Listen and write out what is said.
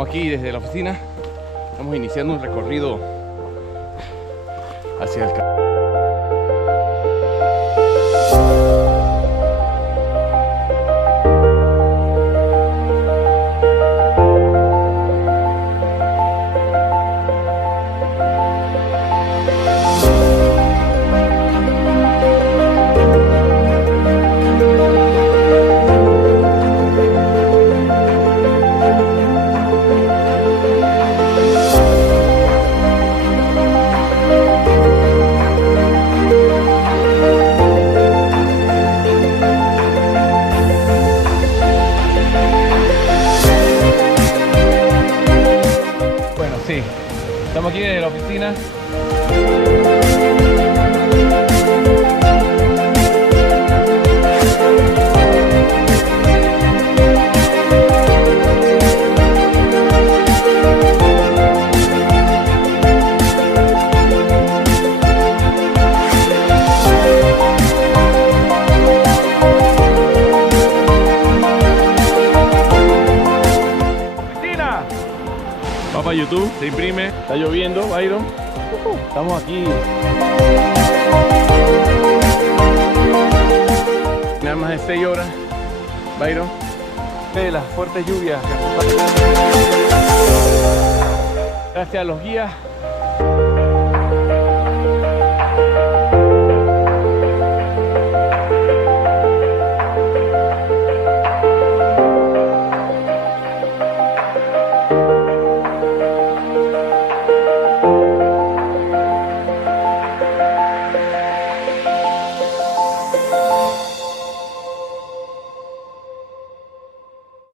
Estamos aquí desde la oficina. Estamos iniciando un recorrido hacia el campo. Sí, estamos aquí en la oficina. Va para YouTube, se imprime, está lloviendo, Byron. Estamos aquí. Nada más de 6 horas, Byron. De las fuertes lluvias. Gracias a los guías.